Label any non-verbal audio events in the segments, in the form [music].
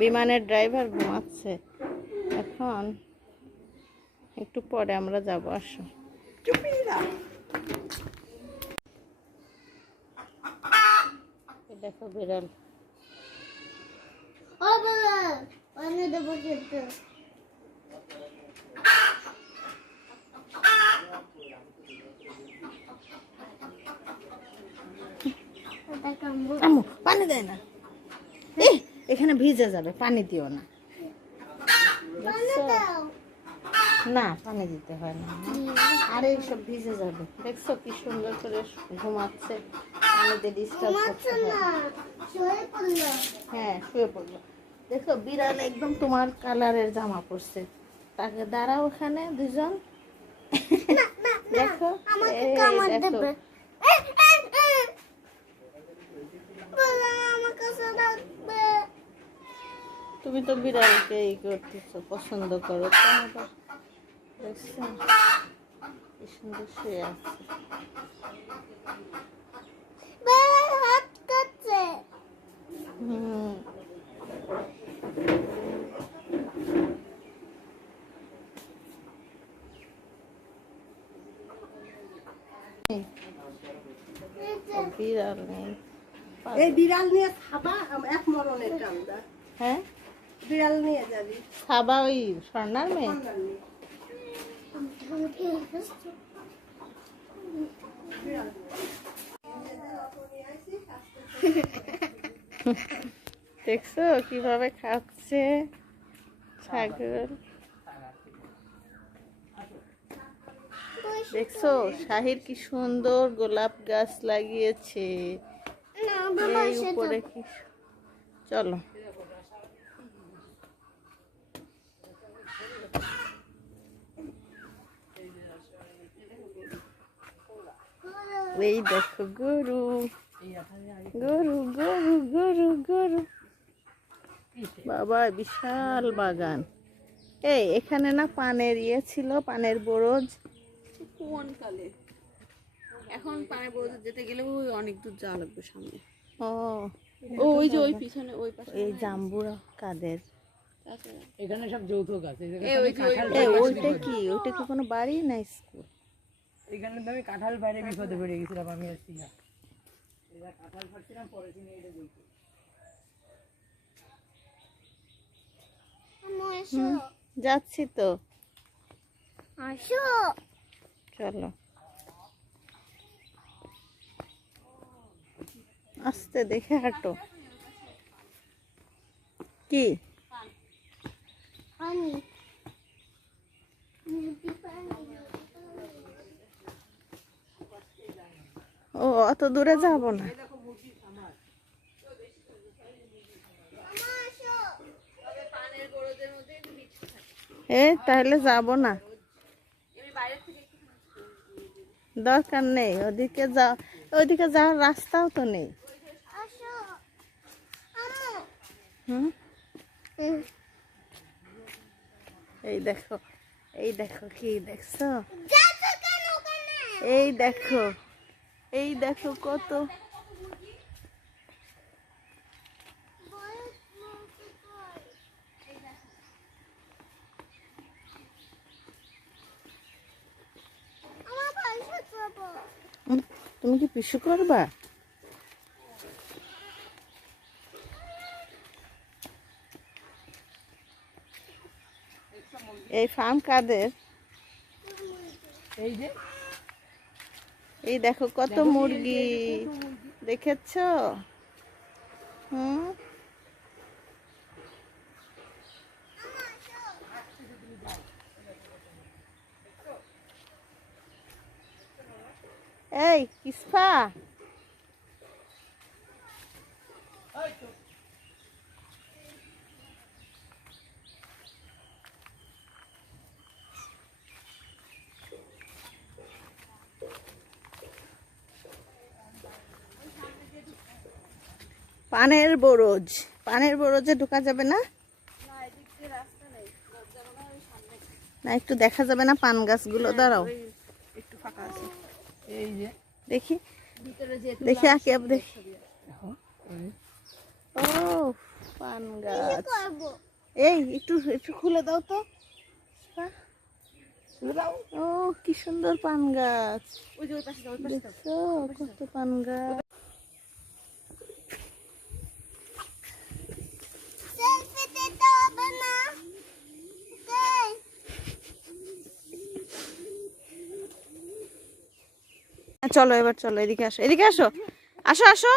বিমানের ড্রাইভার ঘুমাচ্ছে। এখন একটু পরে আমরা যাব আসো। দেখো বিড়াল। পানি দেয় না। এখানে ভিজে যাবে পানি দিও না? না পানি দিতে হয় না। আর এইসব ভিজে যাবে। দেখছ কি সুন্দর করে ঘুমাচ্ছে। পানিতে ডিস্টার্ব হয়। পড়ল। হ্যাঁ শুয়ে পড়ল। দেখো বিড়াল একদম তোমার কালারের জামা পরছে। তাকে দাঁড়াও ওখানে দুজন। দেখো আমাকে এই কামড় দেখো। দেবে বলে আমার কাছে রাখবে তুমি তো বিড়ালকে এই করতেছো পছন্দ করো। দেখছ কি সুন্দর শুয়ে আছে বেড়ার হাত কাটছে হুম বিড়াল নেই এই বিড়াল নিয়ে খাবা এক মরণের কান্দা হ্যাঁ? বিড়াল নিয়ে যাবি। খাবা ওই স্বর্ণার মেয়ে? দেখছ কীভাবে খাচ্ছে? ছাগল। দেখছ শাহির কি সুন্দর গোলাপ গাছ লাগিয়েছে। উপরে কি চলো। এই দেখো গরু গরু গরু গরু গরু বাবা বিশাল বাগান। এই এখানে না পানের ইয়ে ছিল পানের বরজ। কোন কালে এখন পায়ে বলতে যেতে গেলে ওই অনেক দূর যাওয়া লাগবে সামনে। ও ও ওই যে ওই পিছনে ওই পাশে। এই জাম্বুরা কাদের? এখানে সব যৌথ গাছ ওই ওই ওইটা কি? ওইটা কি কোনো বাড়ি না স্কুল? এখানে তো আমি কাঁঠাল বাইরে বিপদে পড়ে গেছিলাম আমি আর সিয়া। এরা কাঁঠাল পাচ্ছিলাম পরে কিনে এটা বলতো যাচ্ছি তো। আসো। চলো। আস্তে দেখে হাঁটো। কি? পানি মুরগি পানি ও অত দূরে যাব না। এ তাহলে যাব না। দরকার নেই ওদিকে যা ওদিকে যাওয়ার রাস্তাও তো নেই। এই দেখো এই দেখো কি দেখছ? এই দেখো। এই দেখো কত। তুমি কি পিছু করবা? এই ফার্ম কাদের? এই যে এই দেখো কত মুরগি। দেখেছ? হুম? এই কিসফা পানের বরজ। পানের বরজে ঢোকা যাবে না? না একটু দেখা যাবে না পান গাছগুলো? দাঁড়াও। একটু ফাঁকা আছে। এই যে। দেখি। দেখি আঁকি আপ দেখি। ও পান গাছ। এই একটু একটু খুলে দাও তো। ও কি সুন্দর পান গাছ। ওই যে ওই পাশে যাও, ওই পাশে যাও। দেখছ কত পান গাছ সেলফি দিতে হবে না ওকে হ্যাঁ, চলো, এবার চলো, এদিকে আসো এদিকে আসো আসো আসো।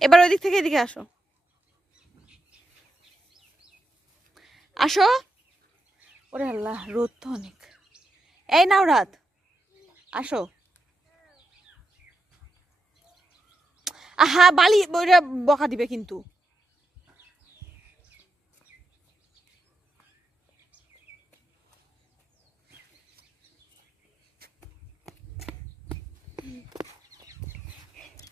এবার ওই দিক থেকে এদিকে আসো। আসো। ওরে আল্লাহ, রোদ তো অনেক। এই নাও রাত। আসো। আহা, বালি, ওইটা বকা দিবে কিন্তু।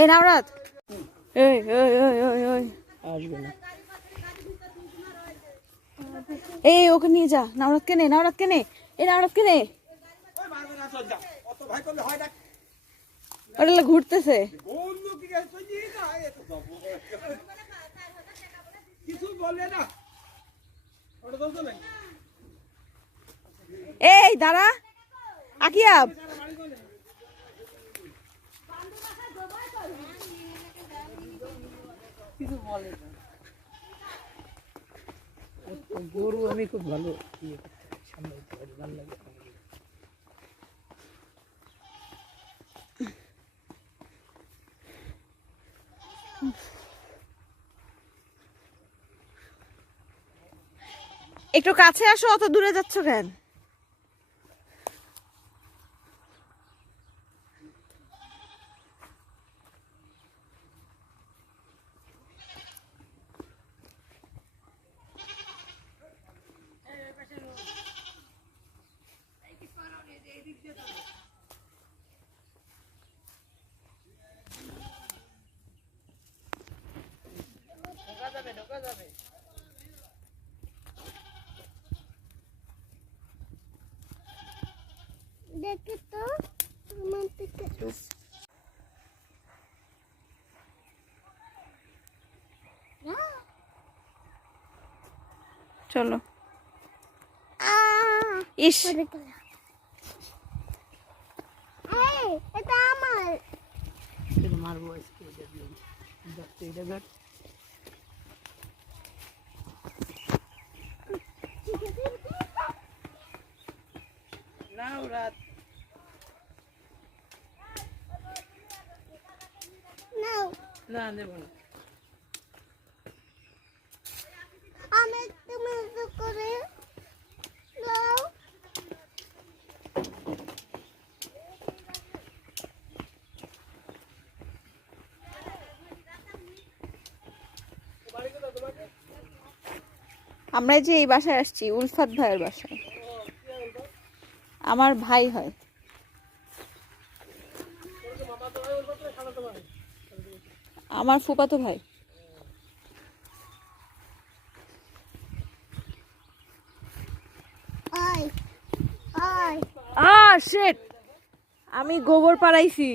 এই নাওরাত এই আসবে না। এই ওকে নিয়ে যা। নাওরাত কে নে নাওরাত কে নে। এই নাওরাত কে নে ওটা ঘুরতেছে। এই দাঁড়া। আকিয়াব। কিছু বলে না। গরু আমি খুব ভালো ইয়ে করতে পারি, সামলাইতে পারি ভালো লাগে একটু কাছে আসো অত দূরে যাচ্ছ কেন? দেখি তো আমার থেকে চলো। আহ ইস। এটা আমার। মারবো আজকে দেখতে এটা [laughs] রাত নাও না দেবো না। আমি তুমি করে নাও আমরা যে এই বাসায় আসছি উলফাত ভাইয়ের বাসায়। আমার ভাই হয়। আমার ফুপাতো ভাই। আ শিট আমি গোবর পাড়াইছি।